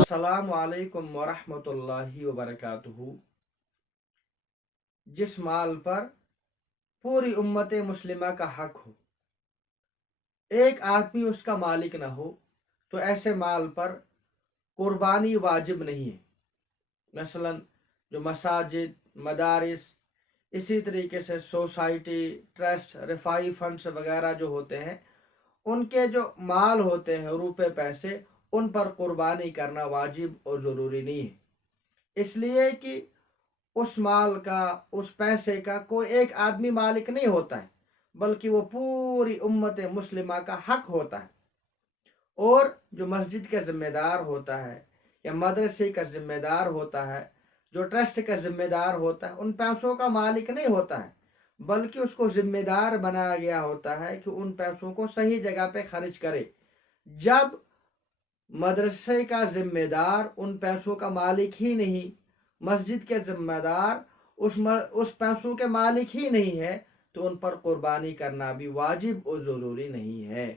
السلام علیکم ورحمۃ اللہ وبرکاتہ۔ جس مال پر پوری امت مسلمہ کا حق ہو، ایک آدمی اس کا مالک نہ ہو، تو ایسے مال پر قربانی واجب نہیں ہے۔ مثلا جو مساجد، مدارس، اسی طریقے سے سوسائٹی، ٹرسٹ، رفاہی فنڈز وغیرہ جو ہوتے ہیں، ان کے جو مال ہوتے ہیں، روپے پیسے، ان پر قربانی کرنا واجب اور ضروری نہیں ہے، اس لیے کہ اس مال کا، اس پیسے کا کوئی ایک آدمی مالک نہیں ہوتا ہے، بلکہ وہ پوری امت مسلمہ کا حق ہوتا ہے۔ اور جو مسجد کا ذمہ دار ہوتا ہے، یا مدرسے کا ذمہ دار ہوتا ہے، جو ٹرسٹ کا ذمہ دار ہوتا ہے، ان پیسوں کا مالک نہیں ہوتا ہے، بلکہ اس کو ذمہ دار بنایا گیا ہوتا ہے کہ ان پیسوں کو صحیح جگہ پہ خرچ کرے۔ جب مدرسے کا ذمہ دار ان پیسوں کا مالک ہی نہیں، مسجد کے ذمہ دار اس پیسوں کے مالک ہی نہیں ہے، تو ان پر قربانی کرنا بھی واجب اور ضروری نہیں ہے۔